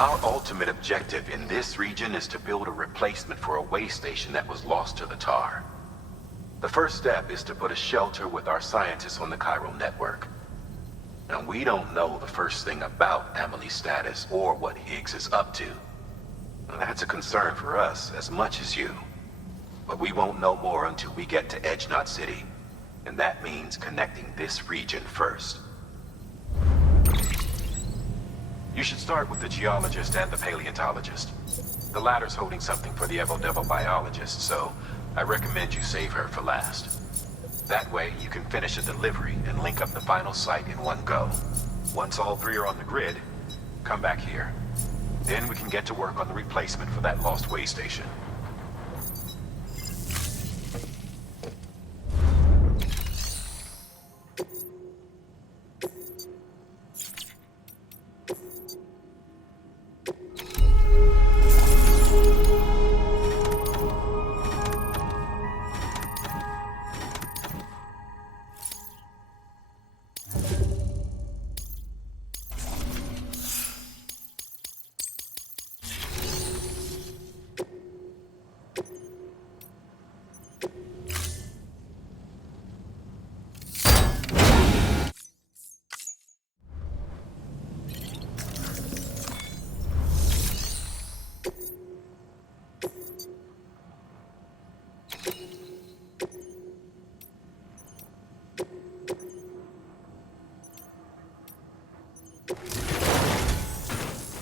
Our ultimate objective in this region is to build a replacement for a way station that was lost to the tar. The first step is to put a shelter with our scientists on the chiral network. Now, we don't know the first thing about Amelie's status or what Higgs is up to. Now, that's a concern for us as much as you. But we won't know more until we get to Edge Knot City. And that means connecting this region first. You should start with the Geologist and the Paleontologist. The latter's holding something for the Evo-Devo Biologist, so I recommend you save her for last. That way, you can finish a delivery and link up the final site in one go. Once all three are on the grid, come back here. Then we can get to work on the replacement for that lost way station.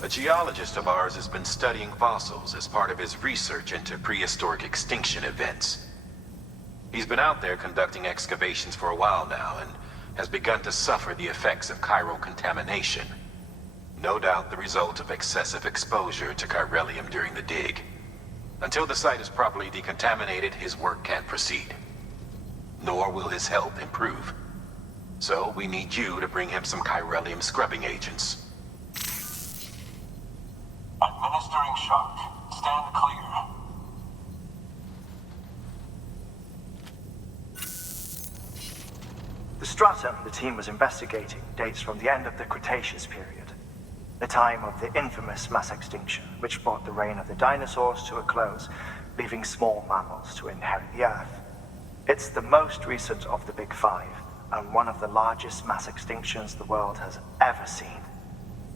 A geologist of ours has been studying fossils as part of his research into prehistoric extinction events. He's been out there conducting excavations for a while now and has begun to suffer the effects of chiral contamination. No doubt the result of excessive exposure to chiralium during the dig. Until the site is properly decontaminated, his work can't proceed. Nor will his health improve. So we need you to bring him some chiralium scrubbing agents. Administering shock. Stand clear. The stratum the team was investigating dates from the end of the Cretaceous period, the time of the infamous mass extinction, which brought the reign of the dinosaurs to a close, leaving small mammals to inherit the Earth. It's the most recent of the Big Five, and one of the largest mass extinctions the world has ever seen.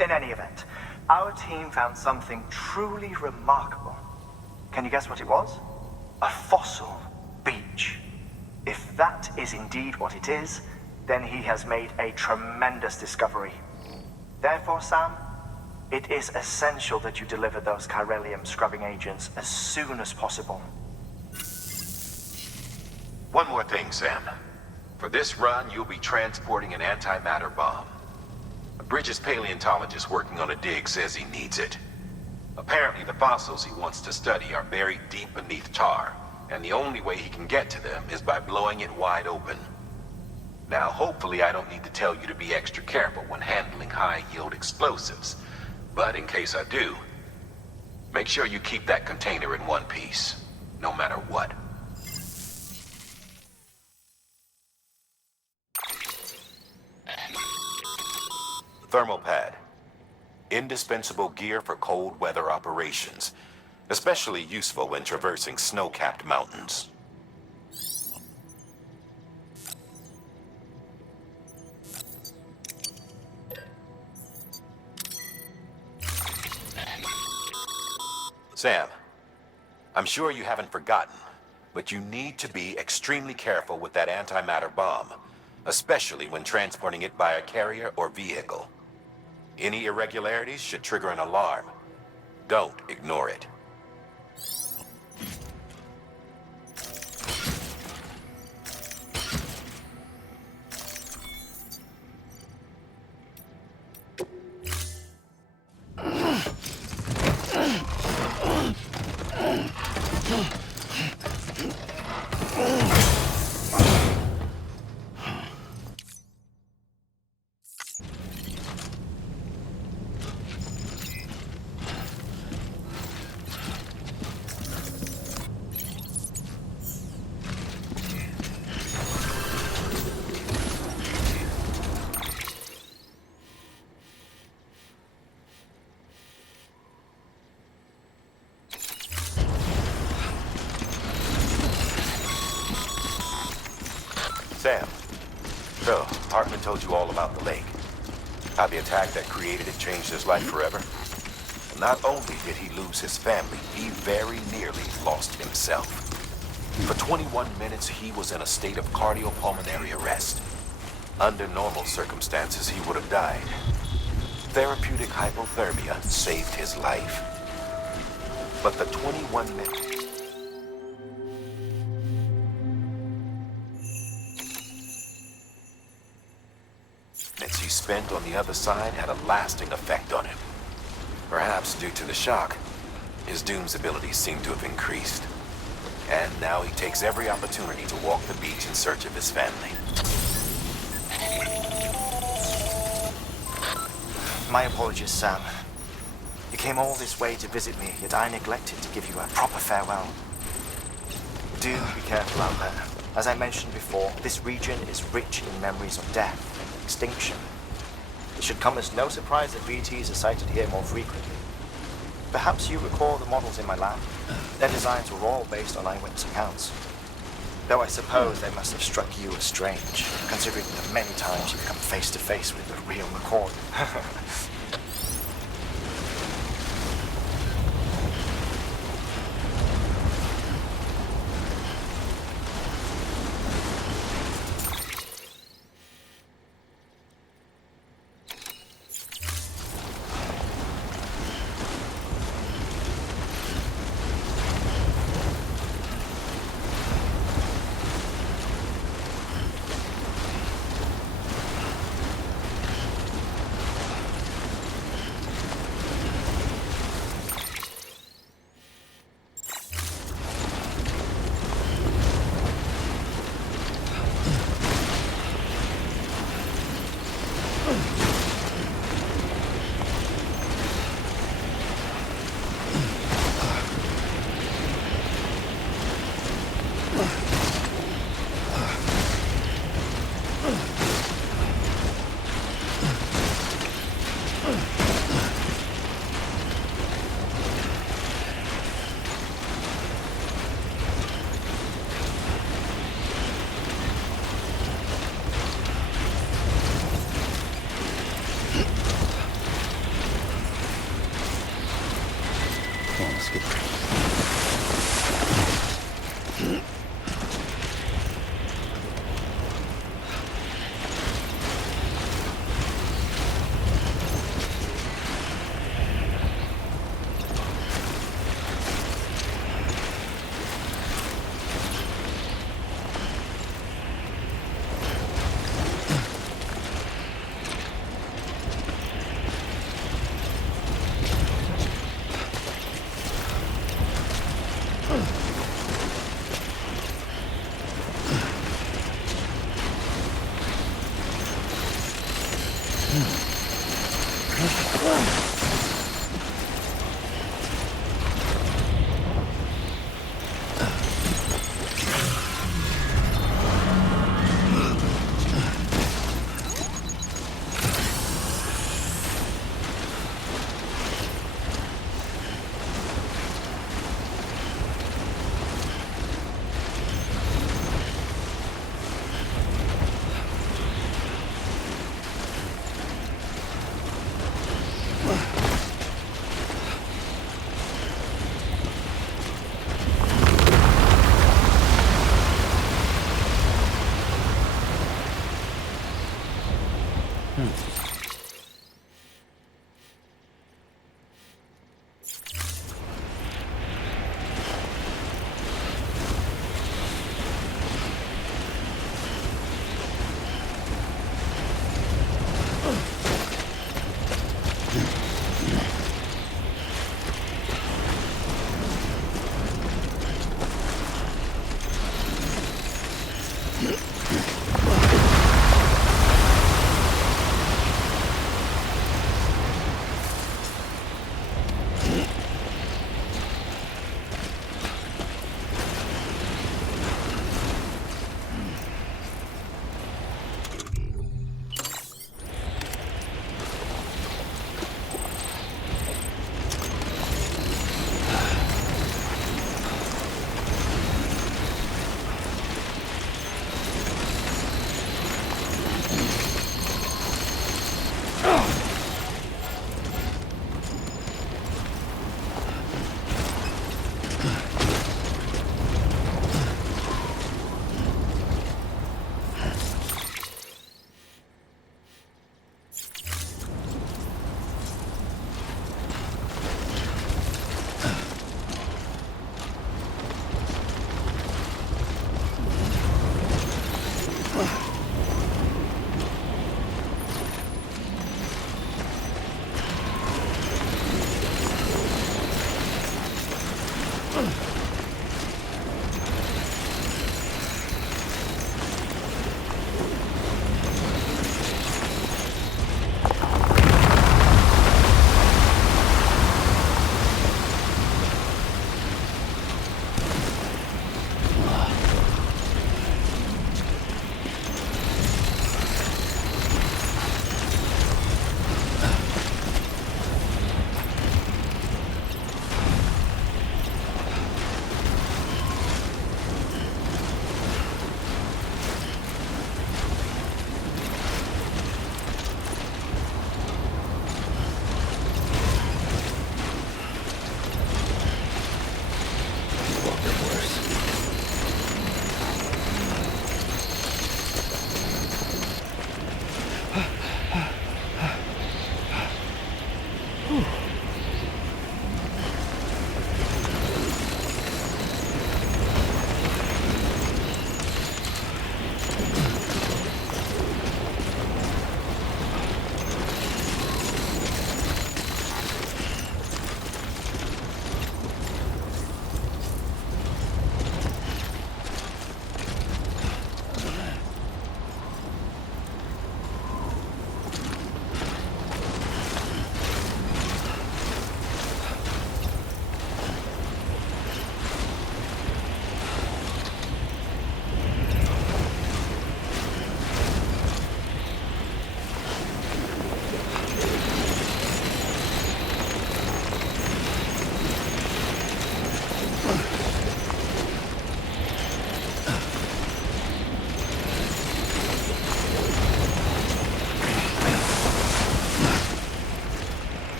In any event, our team found something truly remarkable. Can you guess what it was? A fossil beach. If that is indeed what it is, then he has made a tremendous discovery. Therefore, Sam, it is essential that you deliver those chiralium scrubbing agents as soon as possible. One more thing, Sam. For this run, you'll be transporting an antimatter bomb. Bridges' paleontologist working on a dig says he needs it. Apparently, the fossils he wants to study are buried deep beneath tar, and the only way he can get to them is by blowing it wide open. Now, hopefully I don't need to tell you to be extra careful when handling high-yield explosives, but in case I do, make sure you keep that container in one piece, no matter what. Thermal pad. Indispensable gear for cold weather operations, especially useful when traversing snow-capped mountains. Sam, I'm sure you haven't forgotten, but you need to be extremely careful with that antimatter bomb, especially when transporting it by a carrier or vehicle. Any irregularities should trigger an alarm. Don't ignore it. Sam, so Hartman told you all about the lake. How the attack that created it changed his life forever? Not only did he lose his family, he very nearly lost himself. For 21 minutes, he was in a state of cardiopulmonary arrest. Under normal circumstances, he would have died. Therapeutic hypothermia saved his life. But the 21 minutes he spent on the other side had a lasting effect on him. Perhaps due to the shock, his Doom's abilities seem to have increased. And now he takes every opportunity to walk the beach in search of his family. My apologies, Sam. You came all this way to visit me, yet I neglected to give you a proper farewell. Do be careful out there. As I mentioned before, this region is rich in memories of death and extinction. It should come as no surprise that BTs are sighted here more frequently. Perhaps you recall the models in my lab? Their designs were all based on eyewitness accounts. Though I suppose they must have struck you as strange, considering the many times you've come face to face with the real McCoy.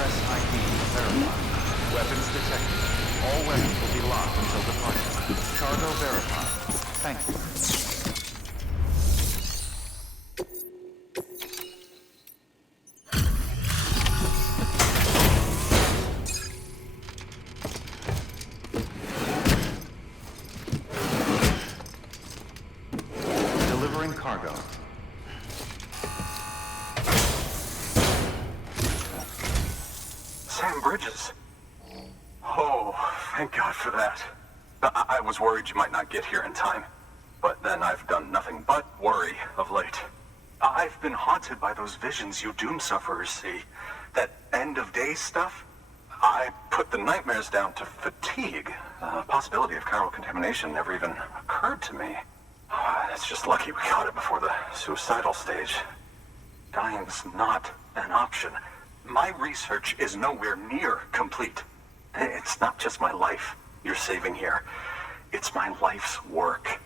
Press ID to verify. Weapons detected. All weapons will be locked until departure. Cargo verified. Thank you. Delivering cargo. Sam Bridges. Oh, thank God for that. I was worried you might not get here in time. But then I've done nothing but worry of late. I've been haunted by those visions you doom sufferers see. That end-of-days stuff. I put the nightmares down to fatigue. The possibility of chiral contamination never even occurred to me. It's just lucky we got it before the suicidal stage. Dying's not an option. My research is nowhere near complete. It's not just my life you're saving here. It's my life's work.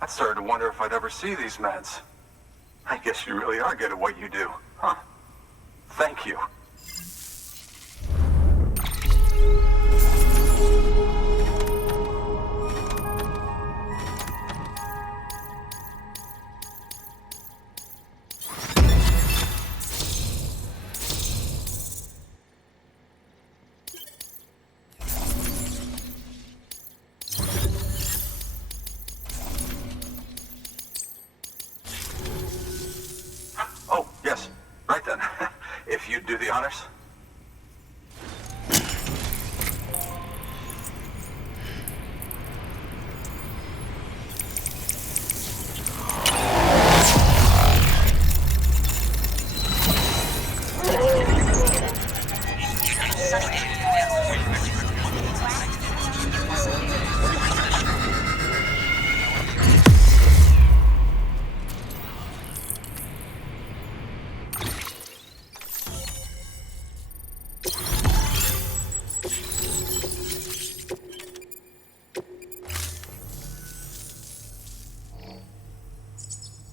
I started to wonder if I'd ever see these meds. I guess you really are good at what you do, huh? Thank you. Oh, yes. Right then. If you'd do the honors.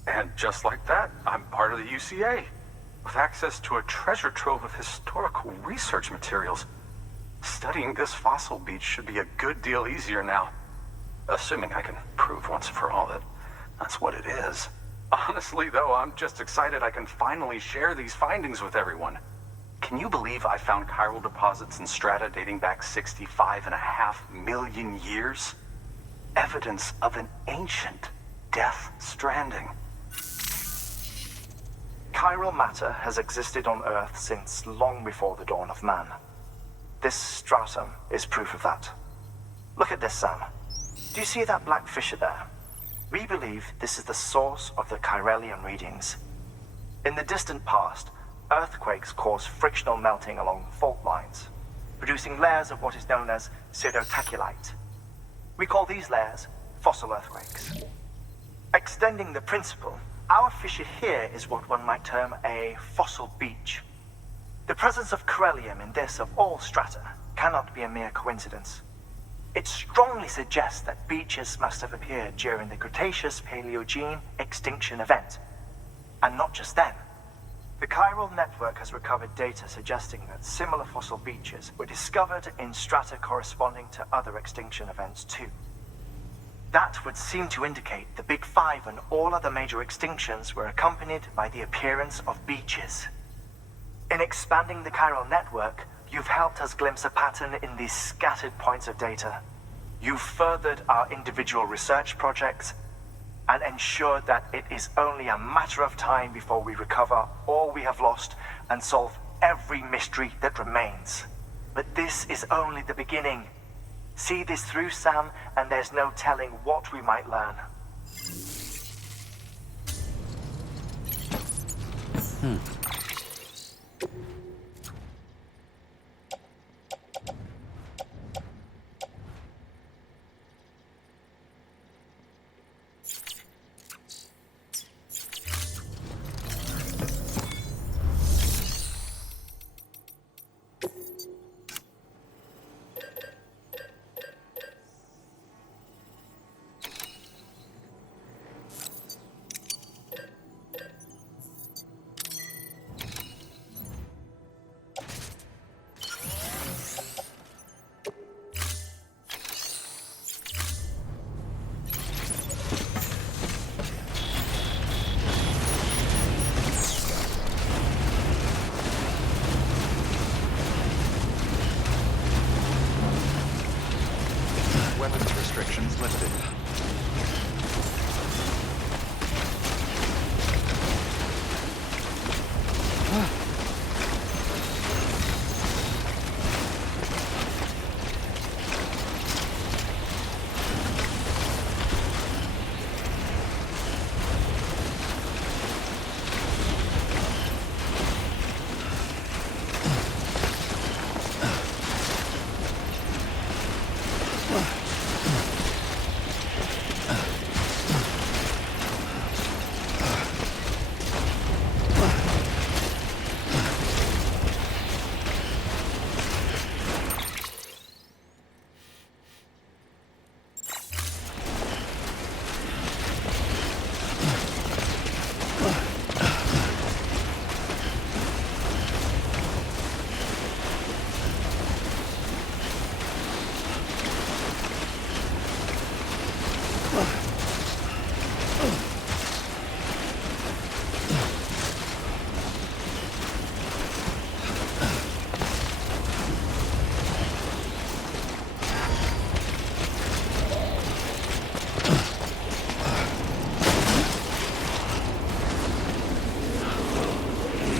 And just like that, I'm part of the UCA, with access to a treasure trove of historical research materials. Studying this fossil beach should be a good deal easier now. Assuming I can prove once for all that that's what it is. Honestly, though, I'm just excited I can finally share these findings with everyone. Can you believe I found chiral deposits in strata dating back 65.5 million years? Evidence of an ancient death stranding. Chiral matter has existed on Earth since long before the dawn of man. This stratum is proof of that. Look at this, Sam. Do you see that black fissure there? We believe this is the source of the chiralium readings. In the distant past, earthquakes caused frictional melting along fault lines, producing layers of what is known as pseudotachylite. We call these layers fossil earthquakes. Extending the principle, our fissure here is what one might term a fossil beach. The presence of chiralium in this of all strata cannot be a mere coincidence. It strongly suggests that beaches must have appeared during the Cretaceous-Paleogene extinction event. And not just then. The chiral network has recovered data suggesting that similar fossil beaches were discovered in strata corresponding to other extinction events too. That would seem to indicate the Big Five and all other major extinctions were accompanied by the appearance of beaches. In expanding the chiral network, you've helped us glimpse a pattern in these scattered points of data. You've furthered our individual research projects and ensured that it is only a matter of time before we recover all we have lost and solve every mystery that remains. But this is only the beginning. See this through, Sam, and there's no telling what we might learn.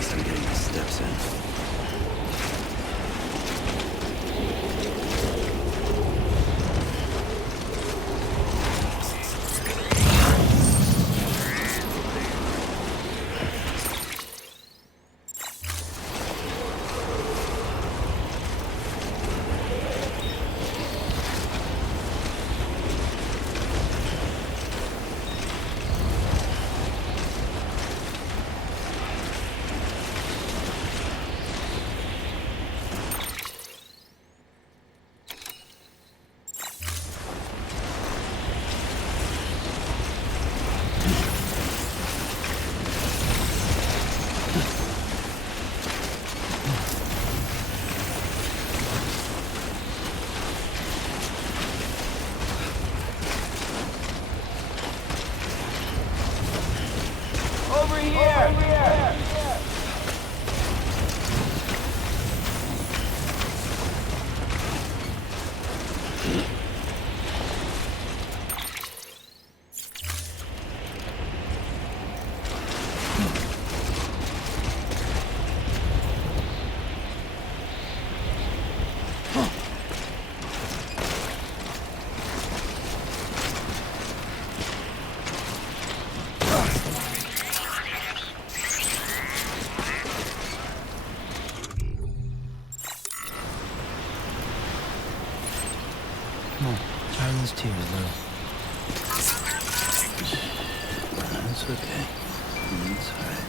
least I'm getting my steps in. Dry those tears, Lou. That's okay. It's alright.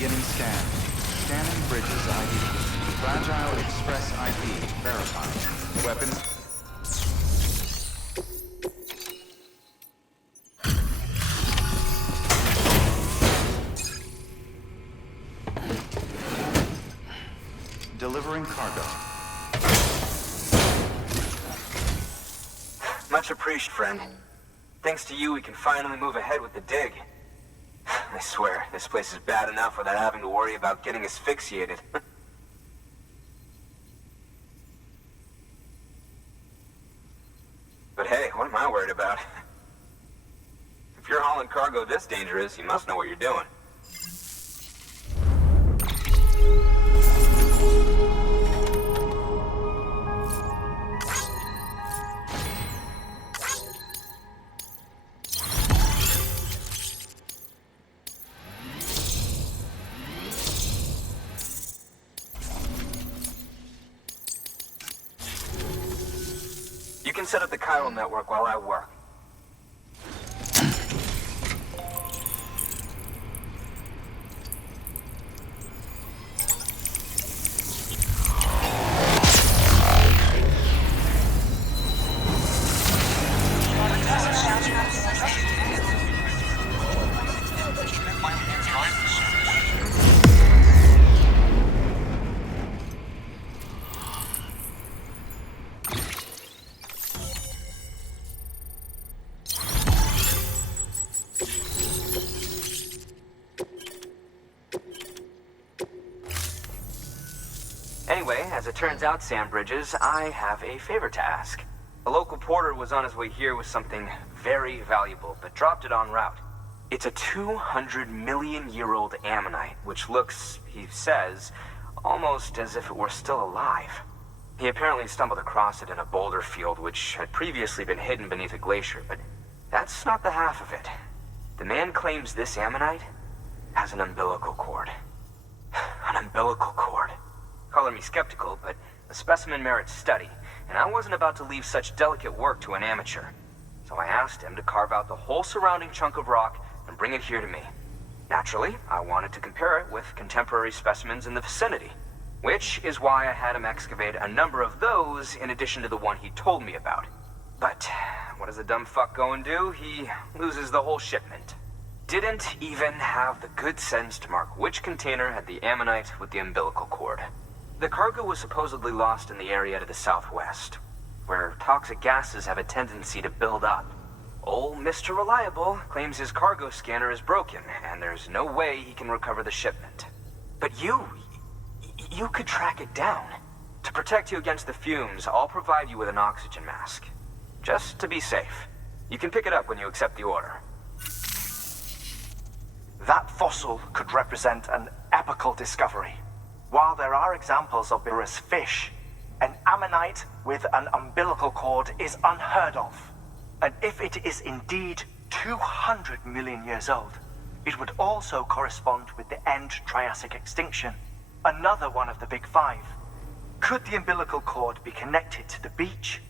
Beginning scan. Scanning bridges ID. Fragile Express ID verified. Weapons. Delivering cargo. Much appreciated, friend. Thanks to you, we can finally move ahead with the dig. I swear, this place is bad enough without having to worry about getting asphyxiated. But hey, what am I worried about? If you're hauling cargo this dangerous, you must know what you're doing. You can set up the chiral network while I work. Anyway, as it turns out, Sam Bridges, I have a favor to ask. A local porter was on his way here with something very valuable, but dropped it en route. It's a 200-million-year-old Ammonite, which looks, he says, almost as if it were still alive. He apparently stumbled across it in a boulder field which had previously been hidden beneath a glacier, but that's not the half of it. The man claims this Ammonite has an umbilical cord. An umbilical cord. Color me skeptical, but the specimen merits study, and I wasn't about to leave such delicate work to an amateur. So I asked him to carve out the whole surrounding chunk of rock and bring it here to me. Naturally, I wanted to compare it with contemporary specimens in the vicinity, which is why I had him excavate a number of those in addition to the one he told me about. But what does the dumb fuck go and do? He loses the whole shipment. Didn't even have the good sense to mark which container had the Ammonite with the umbilical cord. The cargo was supposedly lost in the area to the southwest, where toxic gases have a tendency to build up. Old Mr. Reliable claims his cargo scanner is broken, and there's no way he can recover the shipment. But you could track it down. To protect you against the fumes, I'll provide you with an oxygen mask. Just to be safe. You can pick it up when you accept the order. That fossil could represent an epical discovery. While there are examples of birus fish, an ammonite with an umbilical cord is unheard of. And if it is indeed 200 million years old, it would also correspond with the end Triassic extinction, another one of the big five. Could the umbilical cord be connected to the beach?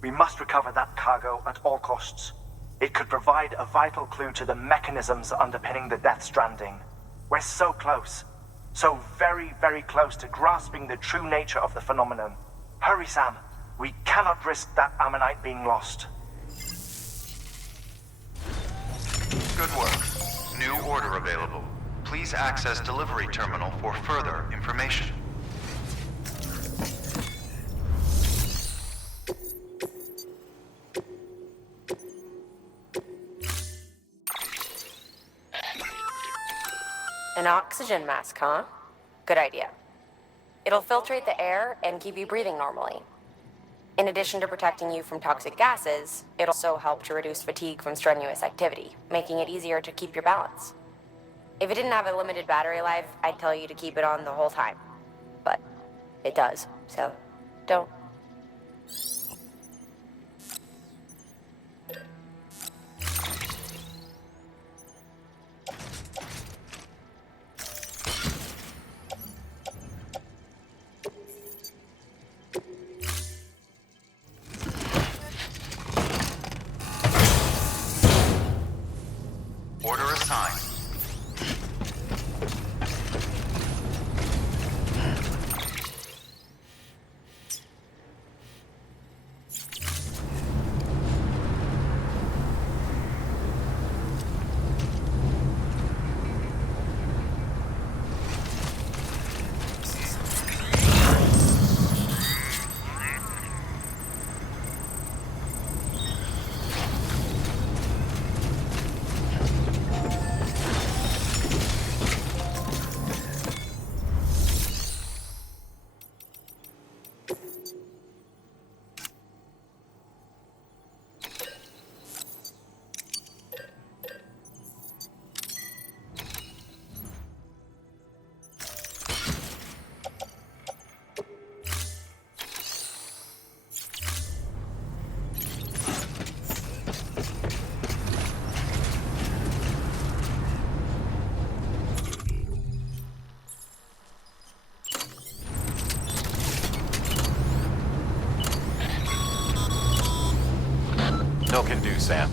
We must recover that cargo at all costs. It could provide a vital clue to the mechanisms underpinning the Death Stranding. We're so close. So very, very close to grasping the true nature of the phenomenon. Hurry, Sam. We cannot risk that ammonite being lost. Good work. New order available. Please access delivery terminal for further information. An oxygen mask, huh? Good idea. It'll filtrate the air and keep you breathing normally. In addition to protecting you from toxic gases, it'll also help to reduce fatigue from strenuous activity, making it easier to keep your balance. If it didn't have a limited battery life, I'd tell you to keep it on the whole time. But it does, so don't. Order assigned. Sam.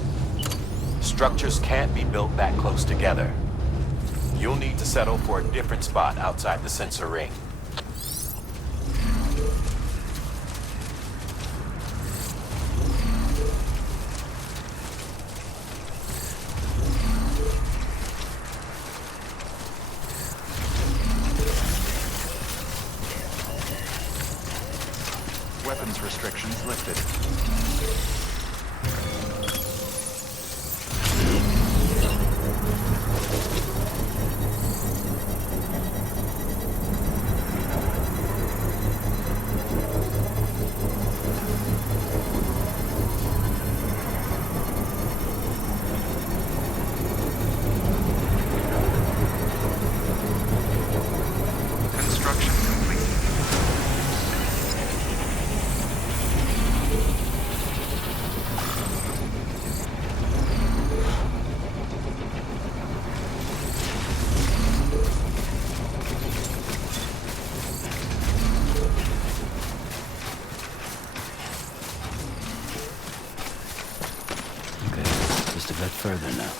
Structures can't be built that close together. You'll need to settle for a different spot outside the sensor ring. Weapons restrictions lifted. Construction complete. Okay, just a bit further now.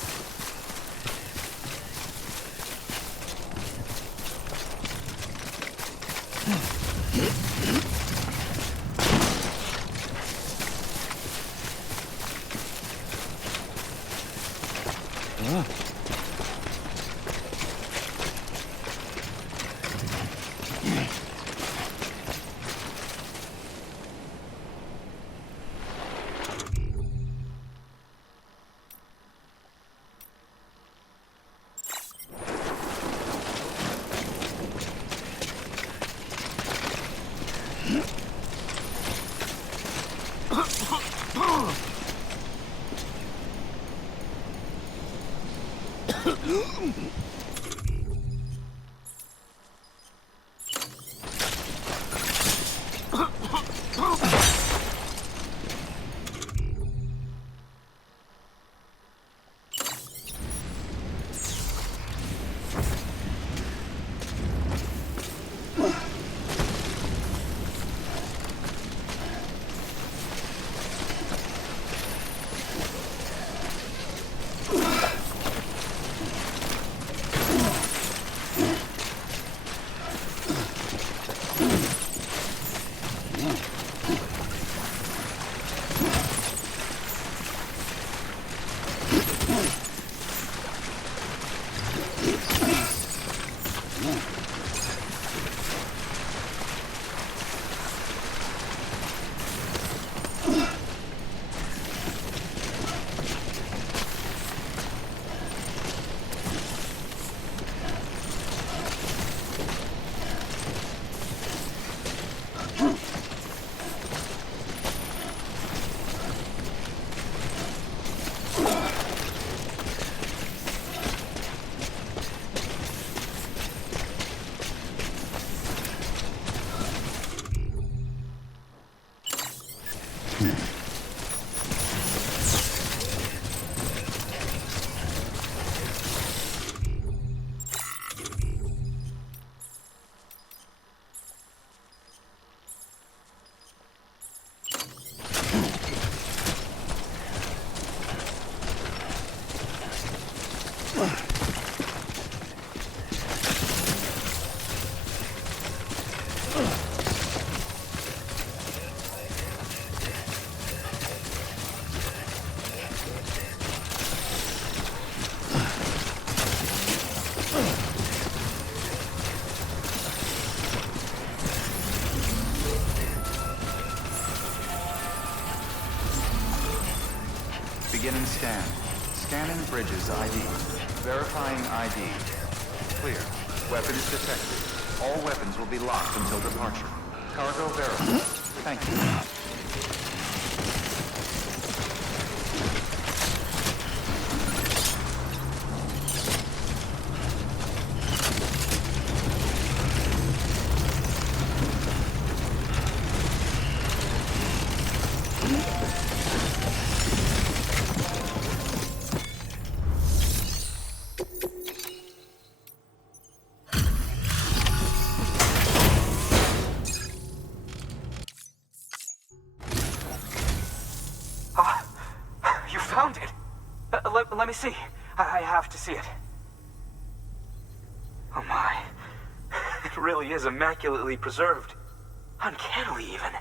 Beginning scan. Scanning bridges ID. Verifying ID. Clear. Weapons detected. All weapons will be locked until departure. Cargo verified. Thank you. let me see. I have to see it. Oh my. It really is immaculately preserved. Uncannily, even.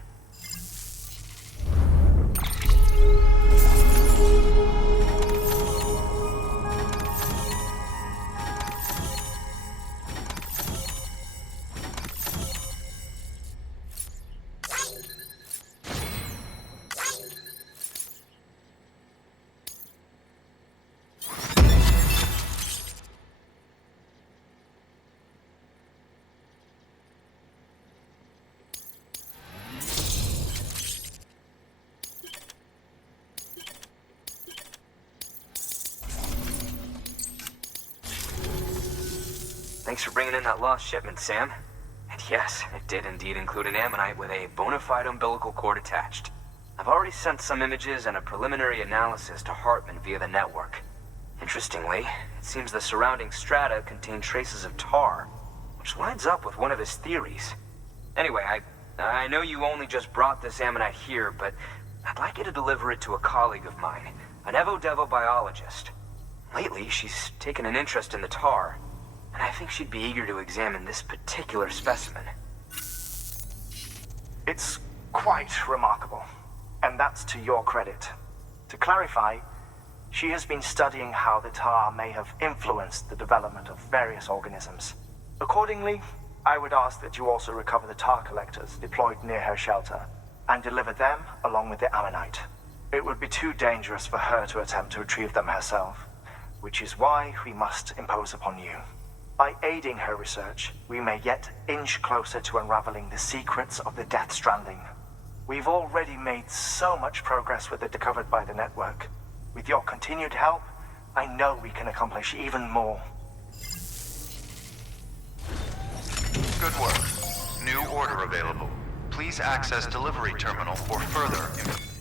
Thanks for bringing in that lost shipment, Sam. And yes, it did indeed include an Ammonite with a bona fide umbilical cord attached. I've already sent some images and a preliminary analysis to Hartman via the network. Interestingly, it seems the surrounding strata contain traces of tar, which lines up with one of his theories. Anyway, I know you only just brought this Ammonite here, but I'd like you to deliver it to a colleague of mine, an Evo-Devo biologist. Lately, she's taken an interest in the tar, and I think she'd be eager to examine this particular specimen. It's quite remarkable, and that's to your credit. To clarify, she has been studying how the tar may have influenced the development of various organisms. Accordingly, I would ask that you also recover the tar collectors deployed near her shelter, and deliver them along with the Ammonite. It would be too dangerous for her to attempt to retrieve them herself, which is why we must impose upon you. By aiding her research, we may yet inch closer to unraveling the secrets of the Death Stranding. We've already made so much progress with it discovered by the network. With your continued help, I know we can accomplish even more. Good work. New order available. Please access delivery terminal for further information.